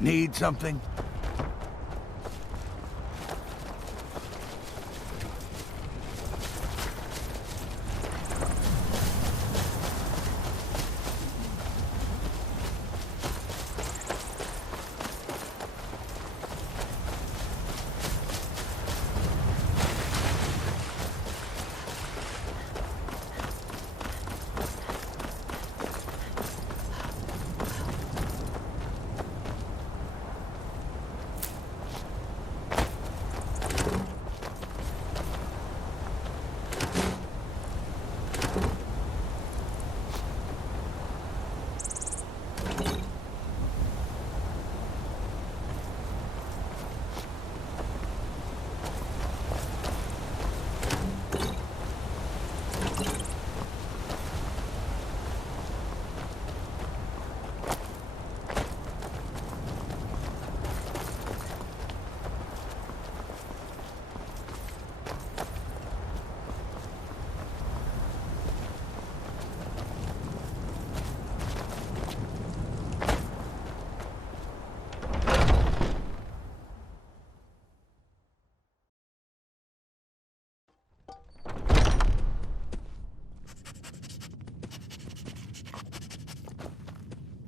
Need something?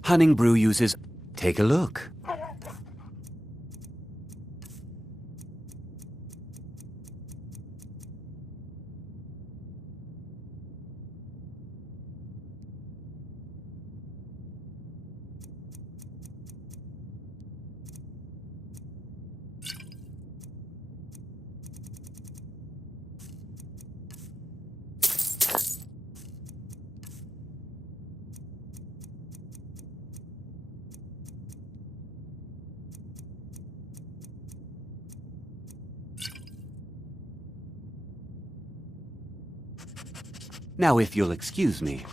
Hunning brew uses... Take a look. Now, if you'll excuse me.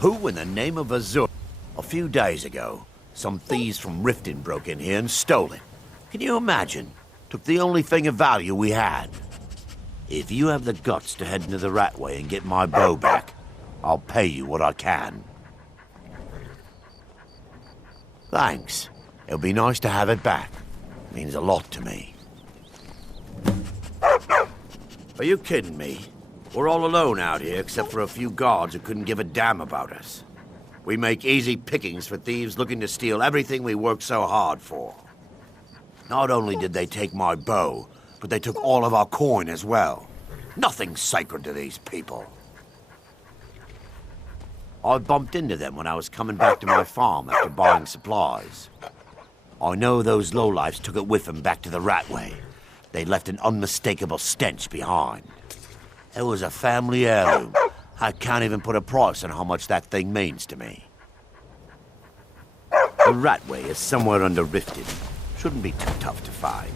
Who in the name of Azur? A few days ago, some thieves from Riften broke in here and stole it. Can you imagine? Took the only thing of value we had. If you have the guts to head into the Ratway and get my bow back, I'll pay you what I can. Thanks. It'll be nice to have it back. Means a lot to me. Are you kidding me? We're all alone out here except for a few guards who couldn't give a damn about us. We make easy pickings for thieves looking to steal everything we worked so hard for. Not only did they take my bow, but they took all of our coin as well. Nothing's sacred to these people. I bumped into them when I was coming back to my farm after buying supplies. I know those lowlifes took it with them back to the Ratway. They left an unmistakable stench behind. It was a family heirloom. I can't even put a price on how much that thing means to me. The Ratway is somewhere under Riften. Shouldn't be too tough to find.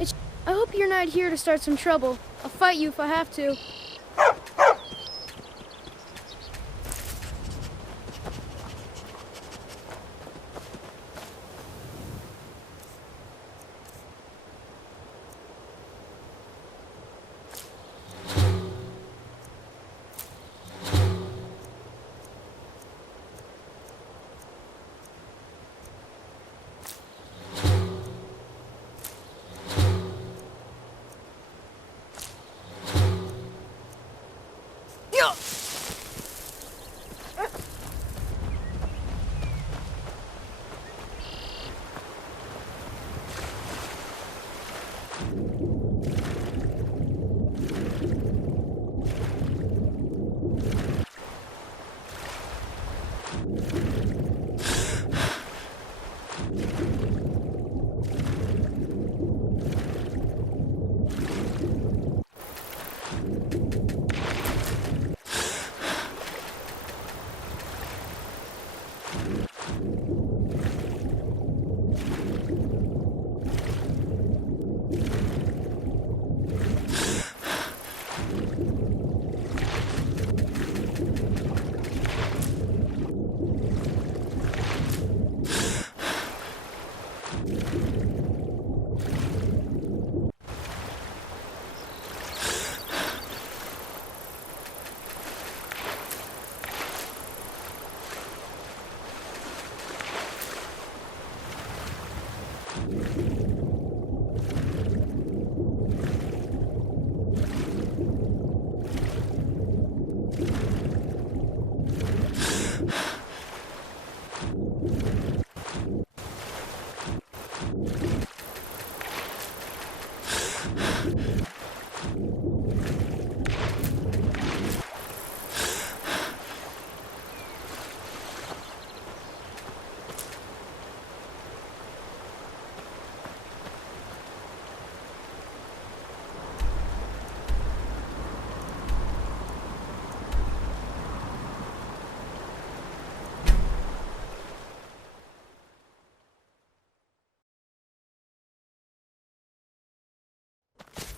I hope you're not here to start some trouble. I'll fight you if I have to.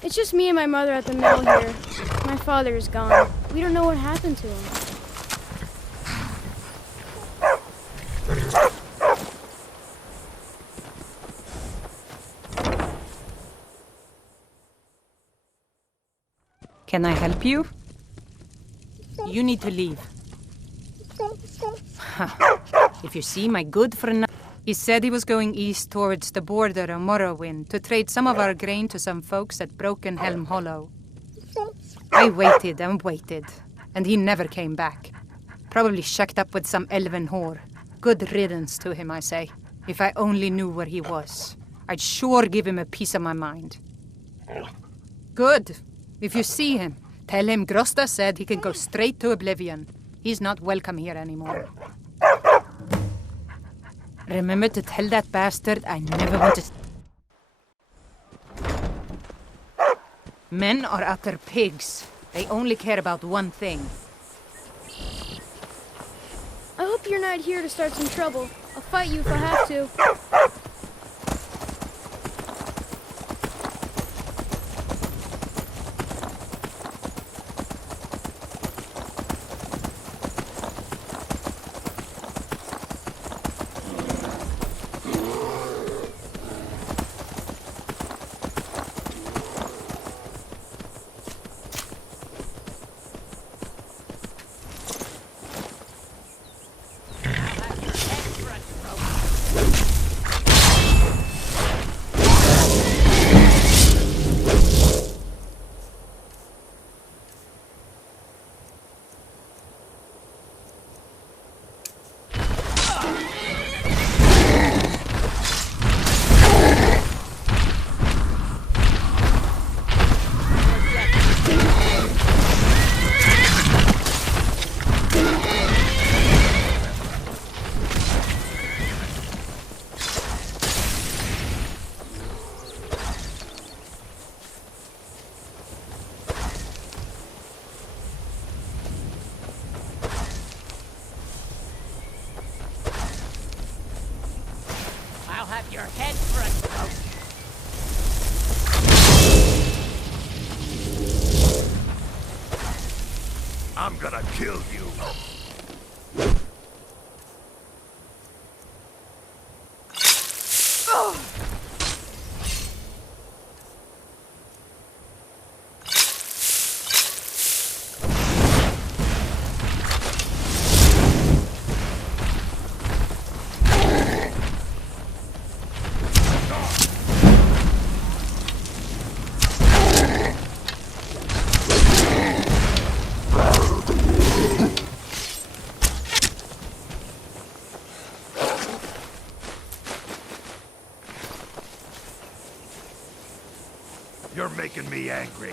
It's just me and my mother at the mill here. My father is gone. We don't know what happened to him. Can I help you? You need to leave. If you see my good friend... He said he was going east towards the border of Morrowind to trade some of our grain to some folks at Broken Helm Hollow. I waited and waited, and he never came back. Probably shacked up with some elven whore. Good riddance to him, I say. If I only knew where he was, I'd sure give him a piece of my mind. Good. If you see him, tell him Grosta said he can go straight to Oblivion. He's not welcome here anymore. Remember to tell that bastard I never want to... Men are utter pigs. They only care about one thing. I hope you're not here to start some trouble. I'll fight you if I have to. I'm gonna kill you. You're making me angry.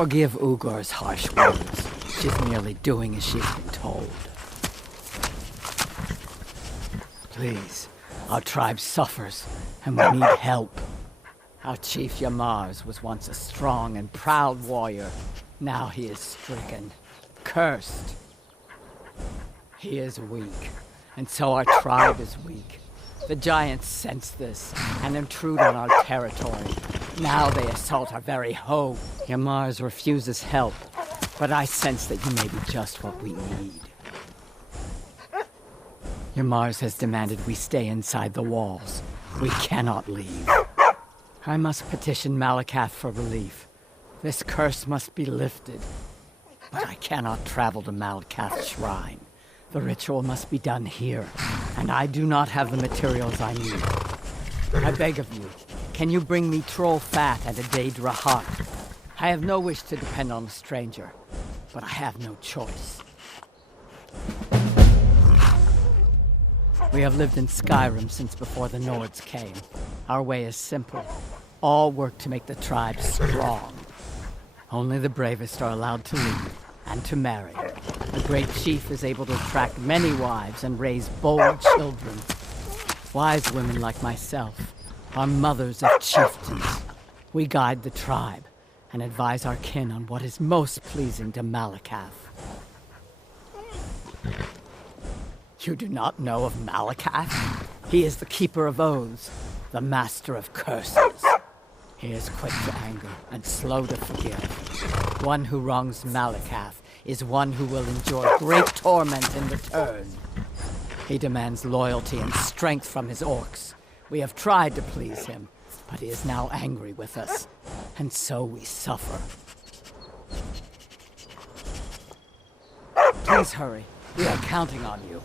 Forgive Ugor's harsh words. She's merely doing as she's been told. Please, our tribe suffers, and we need help. Our chief Yamars was once a strong and proud warrior. Now he is stricken, cursed. He is weak, and so our tribe is weak. The giants sense this and intrude on our territory. Now they assault our very home. Yamars refuses help, but I sense that you may be just what we need. Yamars has demanded we stay inside the walls. We cannot leave. I must petition Malakath for relief. This curse must be lifted. But I cannot travel to Malakath's shrine. The ritual must be done here, and I do not have the materials I need. I beg of you, can you bring me troll fat and a Daedra heart? I have no wish to depend on a stranger, but I have no choice. We have lived in Skyrim since before the Nords came. Our way is simple. All work to make the tribe strong. Only the bravest are allowed to lead and to marry. The great chief is able to attract many wives and raise bold children. Wise women like myself are mothers of chieftains. We guide the tribe and advise our kin on what is most pleasing to Malakath. You do not know of Malakath? He is the keeper of oaths, the master of curses. He is quick to anger and slow to forgive. One who wrongs Malakath is one who will endure great torment in return. He demands loyalty and strength from his orcs. We have tried to please him, but he is now angry with us, and so we suffer. Please hurry. We are counting on you.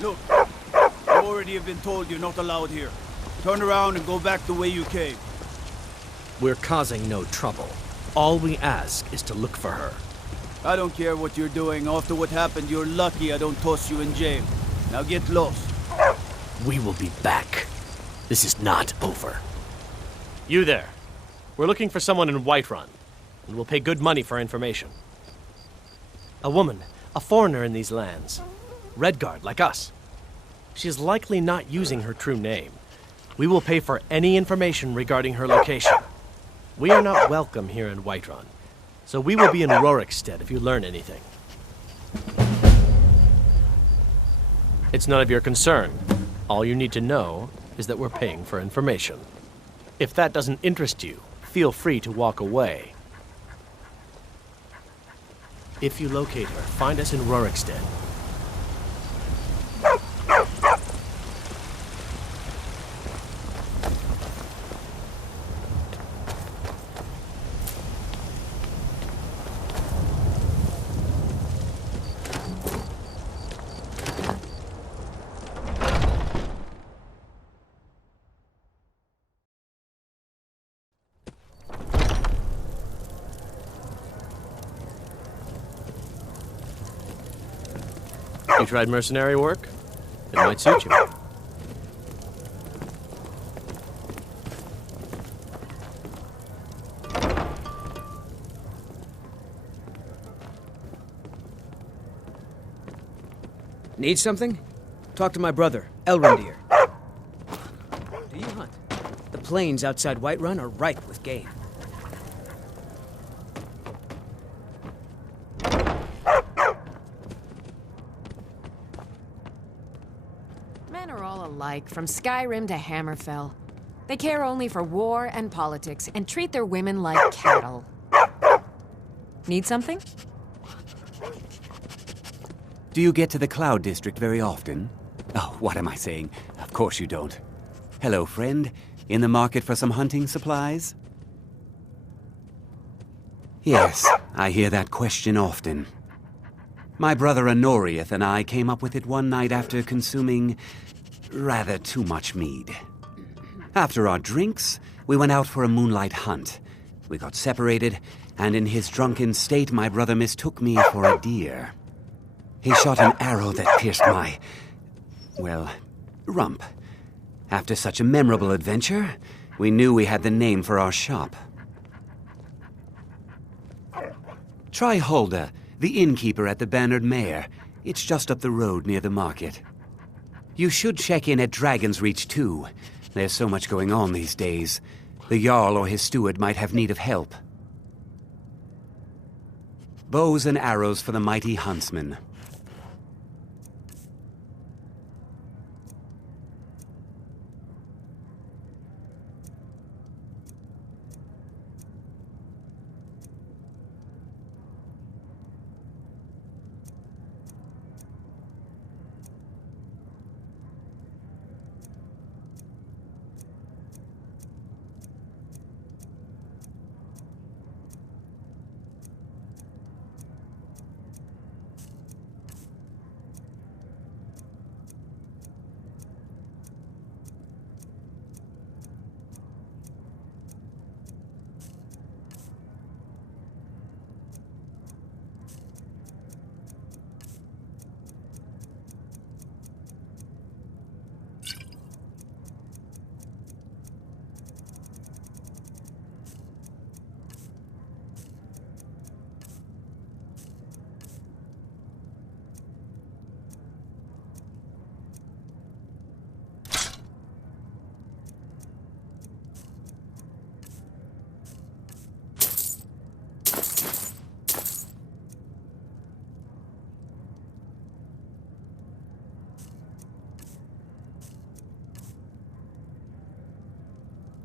Look, you already have been told you're not allowed here. Turn around and go back the way you came. We're causing no trouble. All we ask is to look for her. I don't care what you're doing. After what happened, you're lucky I don't toss you in jail. Now get lost. We will be back. This is not over. You there. We're looking for someone in Whiterun, and we'll pay good money for information. A woman, a foreigner in these lands. Redguard, like us. She is likely not using her true name. We will pay for any information regarding her location. We are not welcome here in Whiterun, so we will be in Rorikstead if you learn anything. It's none of your concern. All you need to know is that we're paying for information. If that doesn't interest you, feel free to walk away. If you locate her, find us in Rorikstead. You tried mercenary work? It might suit you. Need something? Talk to my brother, Elrond. Do you hunt? The plains outside Whiterun are ripe with game. Men are all alike, from Skyrim to Hammerfell. They care only for war and politics, and treat their women like cattle. Need something? Do you get to the Cloud District very often? Oh, what am I saying? Of course you don't. Hello, friend. In the market for some hunting supplies? Yes, I hear that question often. My brother Honoriath and I came up with it one night after consuming rather too much mead. After our drinks, we went out for a moonlight hunt. We got separated, and in his drunken state my brother mistook me for a deer. He shot an arrow that pierced my, well, rump. After such a memorable adventure, we knew we had the name for our shop. Try Hulda, the innkeeper at the Bannered Mare. It's just up the road near the market. You should check in at Dragon's Reach, too. There's so much going on these days. The Jarl or his steward might have need of help. Bows and arrows for the mighty huntsman.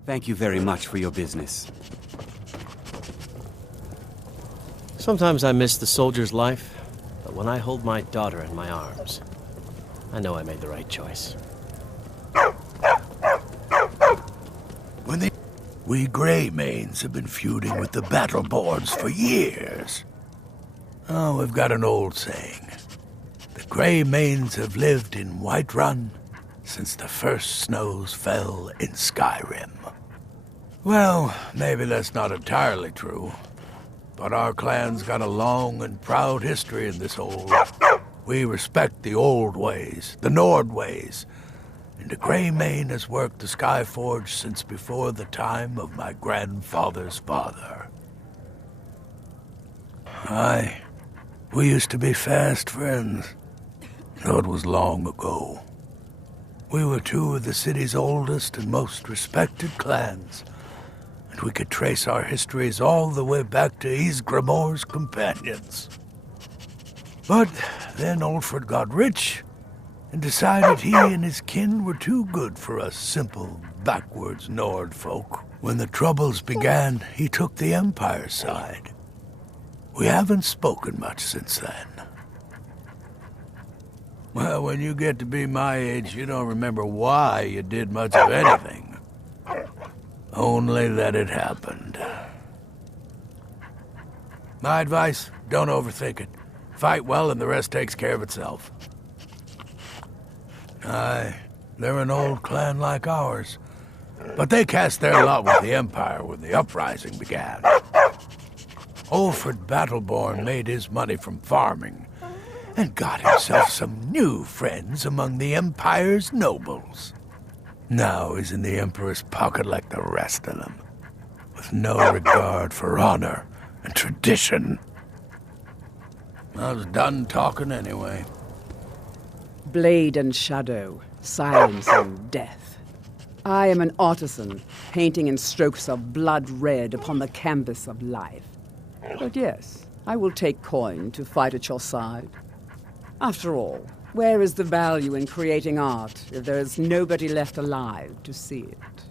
Thank you very much for your business. Sometimes I miss the soldier's life, but when I hold my daughter in my arms, I know I made the right choice. We Greymanes have been feuding with the Battleborns for years. Oh, we've got an old saying. The Greymanes have lived in Whiterun since the first snows fell in Skyrim. Well, maybe that's not entirely true, but our clan's got a long and proud history in this hole. We respect the old ways, the Nord ways, and the Greymane has worked the Skyforge since before the time of my grandfather's father. Aye, we used to be fast friends, though it was long ago. We were two of the city's oldest and most respected clans, and we could trace our histories all the way back to Ysgramor's companions. But then Ulfred got rich and decided he and his kin were too good for us simple, backwards Nord folk. When the Troubles began, he took the Empire's side. We haven't spoken much since then. Well, when you get to be my age, you don't remember why you did much of anything. Only that it happened. My advice, don't overthink it. Fight well and the rest takes care of itself. Aye, they're an old clan like ours. But they cast their lot with the Empire when the uprising began. Ulfred Battleborn made his money from farming and got himself some new friends among the Empire's nobles. Now he's in the Emperor's pocket like the rest of them, with no regard for honor and tradition. I was done talking anyway. Blade and shadow, silence and death. I am an artisan, painting in strokes of blood red upon the canvas of life. But yes, I will take coin to fight at your side. After all, where is the value in creating art if there is nobody left alive to see it?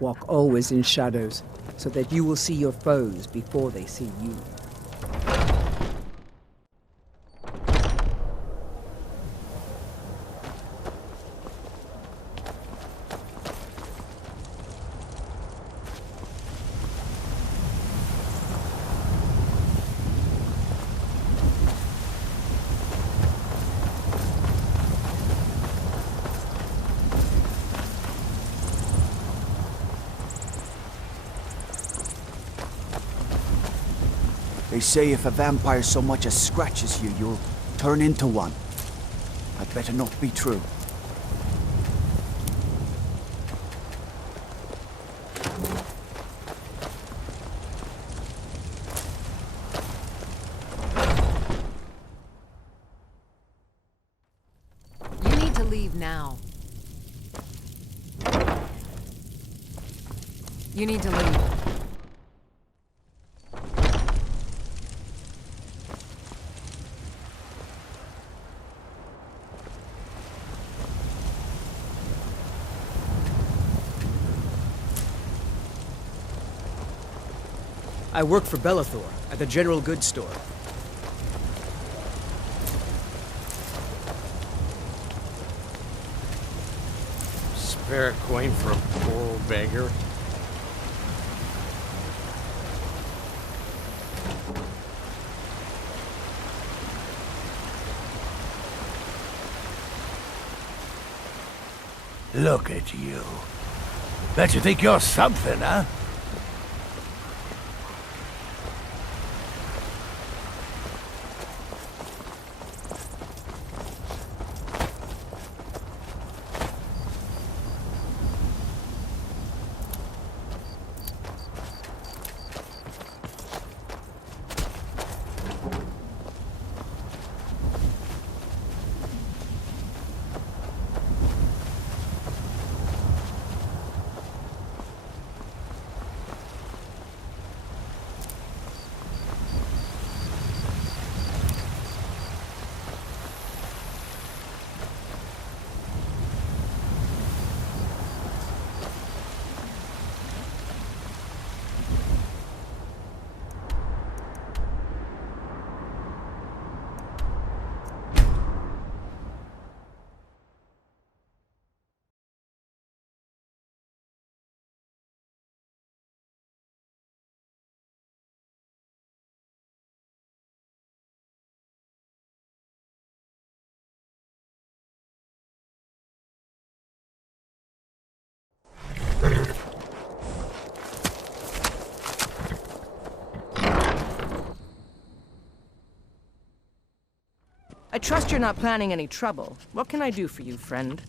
Walk always in shadows, so that you will see your foes before they see you. They say if a vampire so much as scratches you, you'll turn into one. I'd better not be true. You need to leave now. You need to leave. I work for Bellathor at the general goods store. Spare a coin for a poor old beggar. Look at you. Bet you think you're something, huh? I trust you're not planning any trouble. What can I do for you, friend?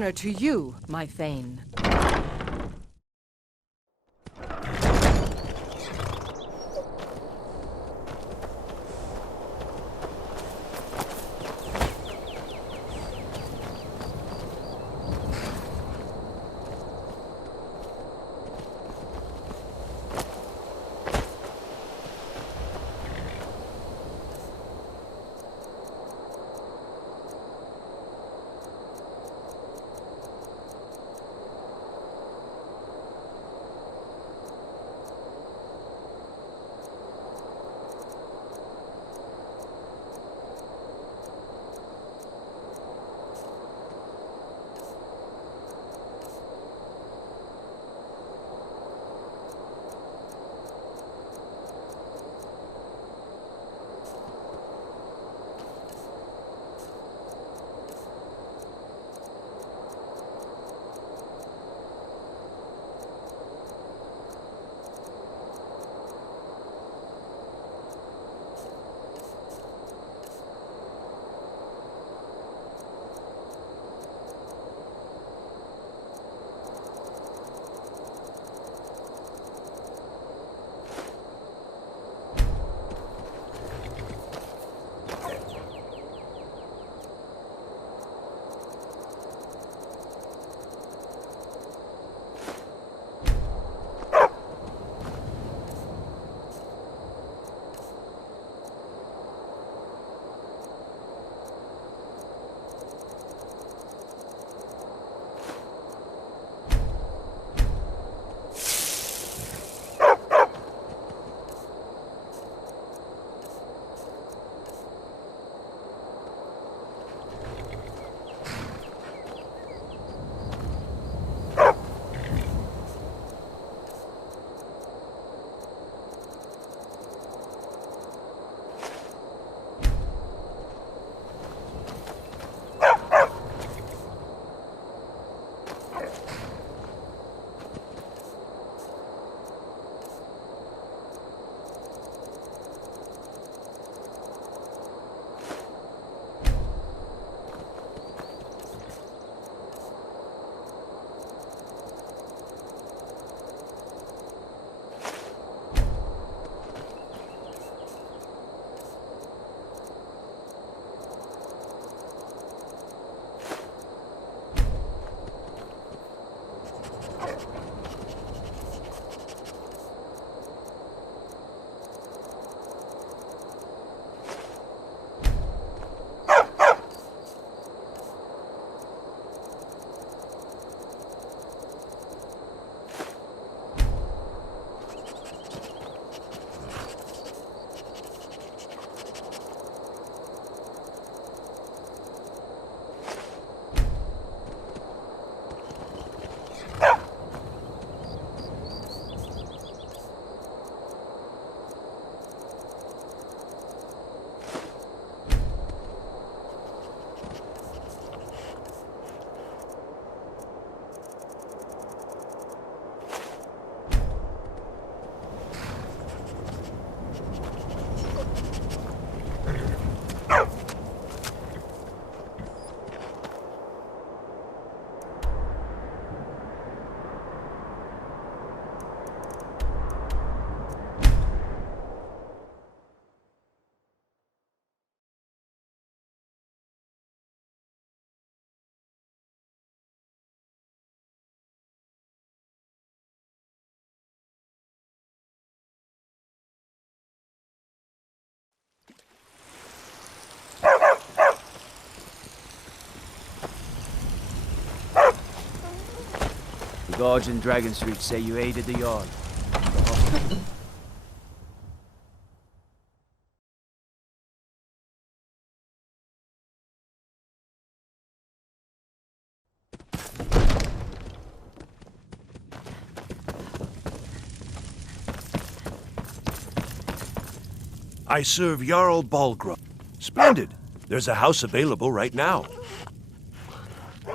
honor to you, my Thane. The guards in Dragon Street say you aided the Jarl. I serve Jarl Balgruuf. Splendid. There's a house available right now.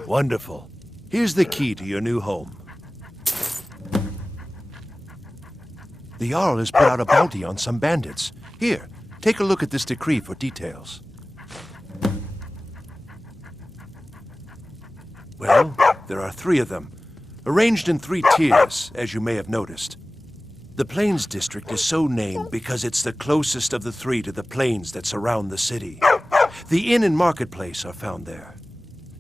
Wonderful. Here's the key to your new home. The Jarl has put out a bounty on some bandits. Here, take a look at this decree for details. Well, there are 3 of them, arranged in 3 tiers, as you may have noticed. The Plains District is so named because it's the closest of the 3 to the plains that surround the city. The inn and marketplace are found there.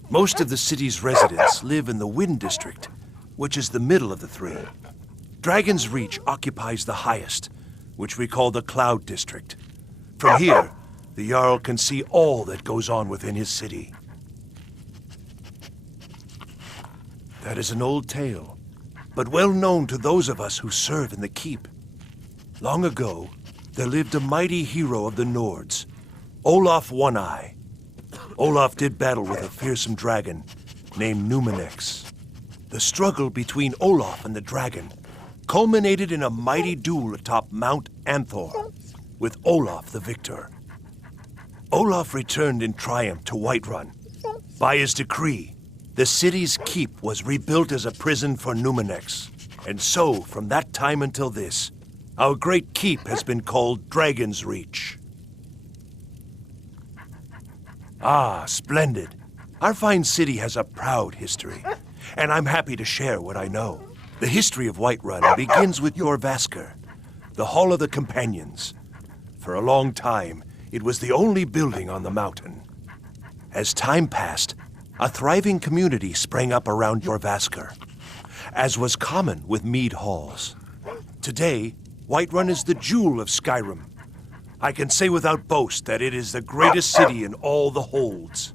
Most of the city's residents live in the Wind District, which is the middle of the 3. Dragon's Reach occupies the highest, which we call the Cloud District. From here, the Jarl can see all that goes on within his city. That is an old tale, but well known to those of us who serve in the keep. Long ago, there lived a mighty hero of the Nords, Olaf One-Eye. Olaf did battle with a fearsome dragon named Numenex. The struggle between Olaf and the dragon culminated in a mighty duel atop Mount Anthor, with Olaf the victor. Olaf returned in triumph to Whiterun. By his decree, the city's keep was rebuilt as a prison for Numenex. And so, from that time until this, our great keep has been called Dragon's Reach. Ah, splendid. Our fine city has a proud history, and I'm happy to share what I know. The history of Whiterun begins with Jorvaskr, the Hall of the Companions. For a long time, it was the only building on the mountain. As time passed, a thriving community sprang up around Jorvaskr, as was common with mead halls. Today, Whiterun is the jewel of Skyrim. I can say without boast that it is the greatest city in all the holds.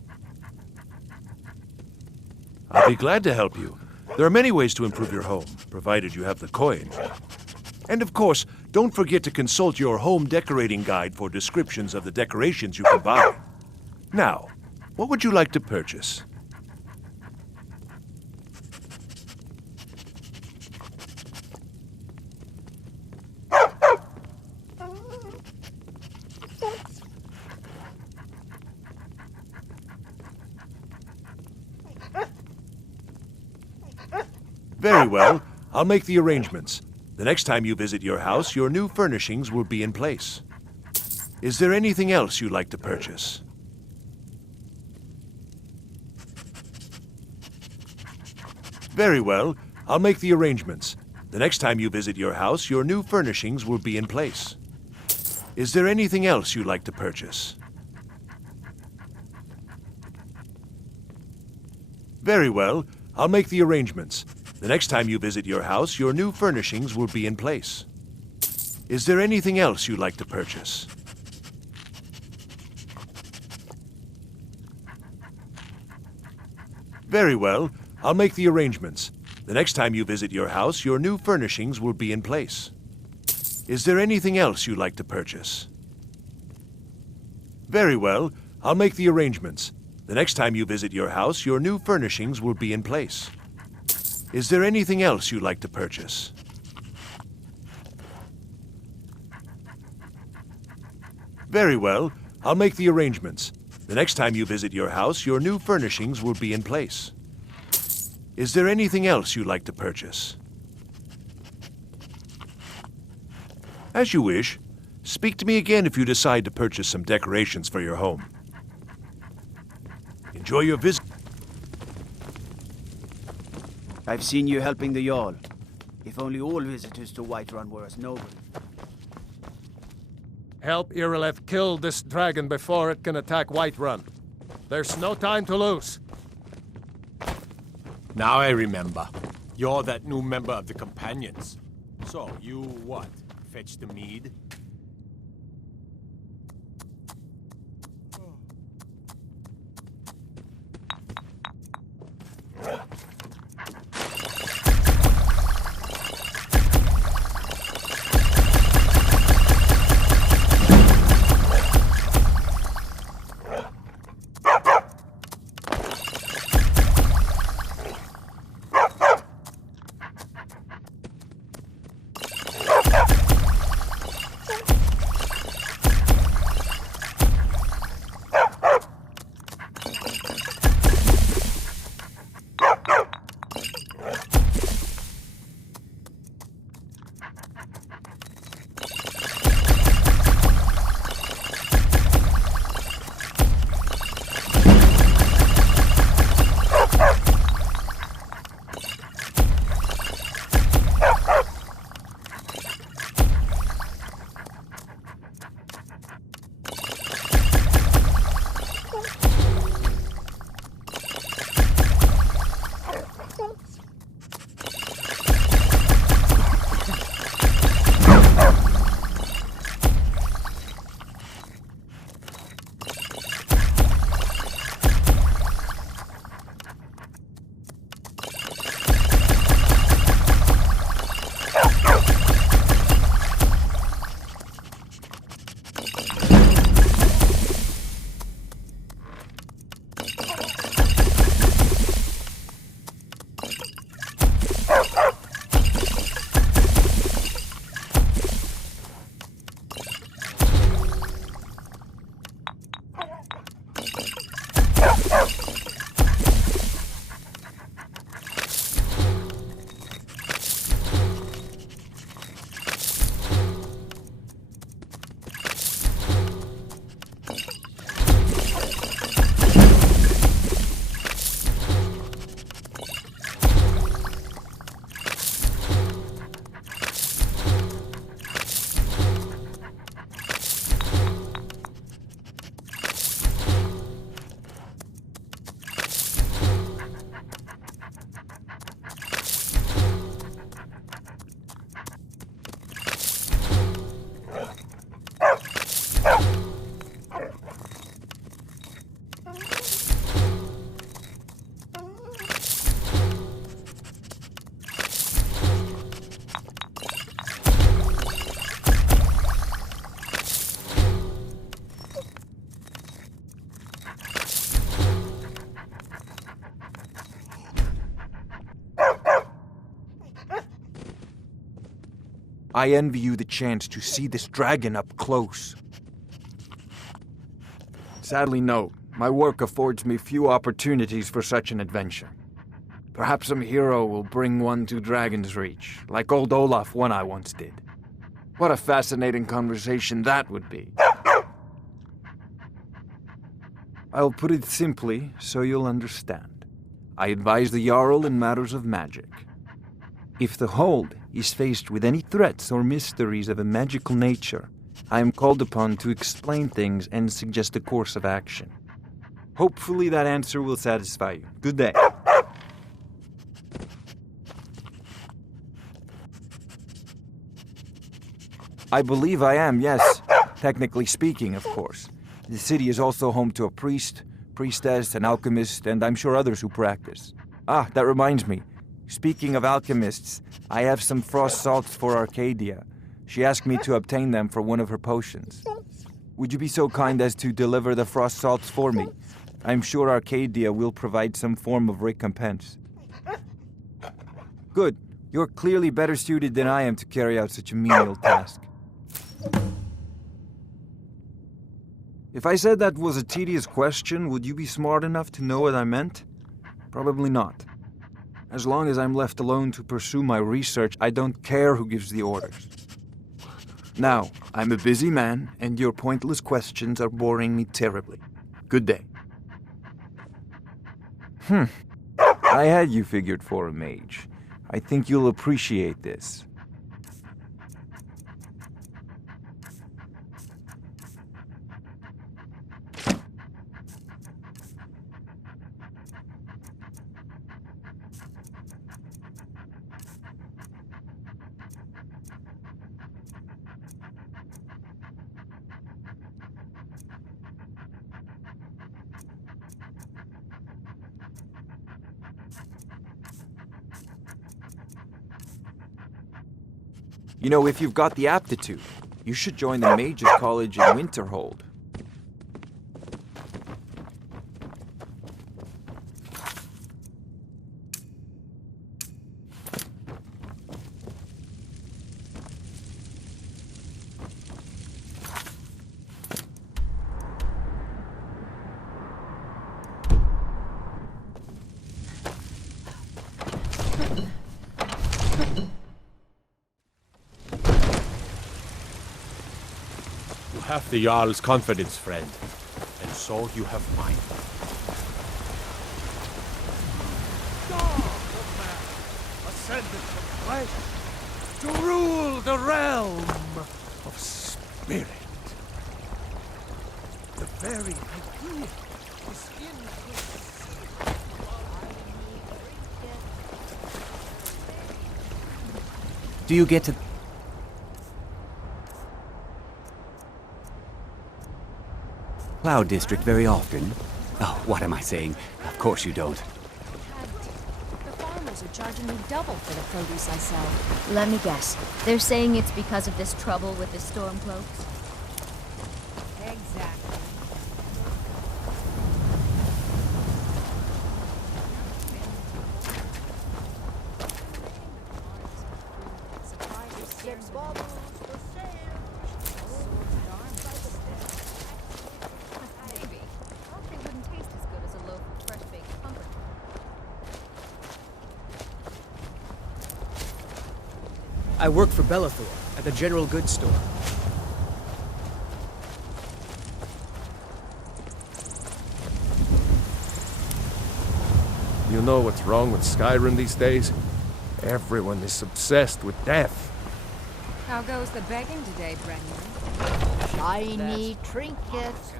I'll be glad to help you. There are many ways to improve your home, provided you have the coin. And of course, don't forget to consult your home decorating guide for descriptions of the decorations you can buy. Now, what would you like to purchase? Very well. I'll make the arrangements. The next time you visit your house, your new furnishings will be in place. Is there anything else you'd like to purchase? Very well. I'll make the arrangements. The next time you visit your house, your new furnishings will be in place. Is there anything else you'd like to purchase? Very well. I'll make the arrangements. The next time you visit your house, your new furnishings will be in place. Is there anything else you'd like to purchase? Very well. I'll make the arrangements. The next time you visit your house, your new furnishings will be in place. Is there anything else you'd like to purchase? Very well. I'll make the arrangements. The next time you visit your house, your new furnishings will be in place. Is there anything else you'd like to purchase? Very well. I'll make the arrangements. The next time you visit your house, your new furnishings will be in place. Is there anything else you'd like to purchase? As you wish. Speak to me again if you decide to purchase some decorations for your home. Enjoy your visit. I've seen you helping the Jarl. If only all visitors to Whiterun were as noble. Help Irileth kill this dragon before it can attack Whiterun. There's no time to lose. Now I remember. You're that new member of the Companions. So, you what? Fetch the mead? I envy you the chance to see this dragon up close. Sadly, no. My work affords me few opportunities for such an adventure. Perhaps some hero will bring one to Dragon's Reach, like old Olaf one I once did. What a fascinating conversation that would be. I'll put it simply so you'll understand. I advise the Jarl in matters of magic. If the Hold is faced with any threats or mysteries of a magical nature, I am called upon to explain things and suggest a course of action. Hopefully that answer will satisfy you. Good day. I believe I am, yes. Technically speaking, of course. The city is also home to a priest, priestess, an alchemist, and I'm sure others who practice. Ah, that reminds me. Speaking of alchemists, I have some frost salts for Arcadia. She asked me to obtain them for one of her potions. Would you be so kind as to deliver the frost salts for me? I'm sure Arcadia will provide some form of recompense. Good. You're clearly better suited than I am to carry out such a menial task. If I said that was a tedious question, would you be smart enough to know what I meant? Probably not. As long as I'm left alone to pursue my research, I don't care who gives the orders. Now, I'm a busy man, and your pointless questions are boring me terribly. Good day. I had you figured for a mage. I think you'll appreciate this. You know, if you've got the aptitude, you should join the Mages College in Winterhold. You have the Jarl's confidence, friend, and so you have mine. Ascended from flesh to rule the realm of spirit. The very idea is in Do you get to... Cloud District very often? Oh, what am I saying? Of course you don't. The farmers are charging me double for the produce I sell. Let me guess. They're saying it's because of this trouble with the Stormcloaks? Exactly. I work for Bellathor at the General Goods Store. You know what's wrong with Skyrim these days? Everyone is obsessed with death. How goes the begging today, Brendan? Shiny trinkets.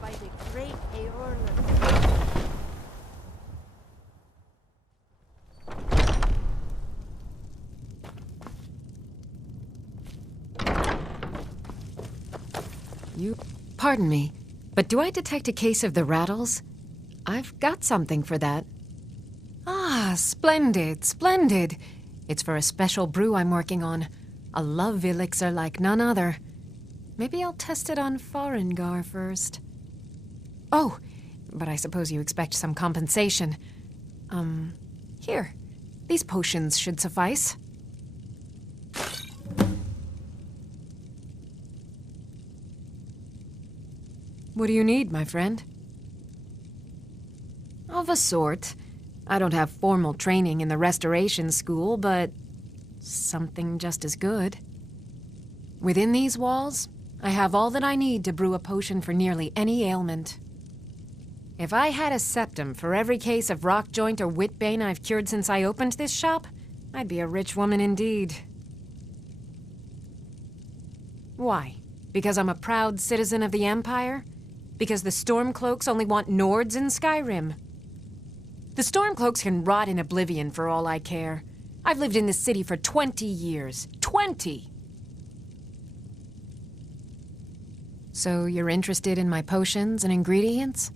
By the great Aorlan. Pardon me, but do I detect a case of the rattles? I've got something for that. Ah, splendid, splendid. It's for a special brew I'm working on. A love elixir like none other. Maybe I'll test it on Farengar first. Oh, but I suppose you expect some compensation. Here. These potions should suffice. What do you need, my friend? Of a sort. I don't have formal training in the restoration school, but something just as good. Within these walls, I have all that I need to brew a potion for nearly any ailment. If I had a septum for every case of rock joint or whitbane I've cured since I opened this shop, I'd be a rich woman indeed. Why? Because I'm a proud citizen of the Empire? Because the Stormcloaks only want Nords in Skyrim? The Stormcloaks can rot in oblivion for all I care. I've lived in this city for 20 years. 20! So you're interested in my potions and ingredients?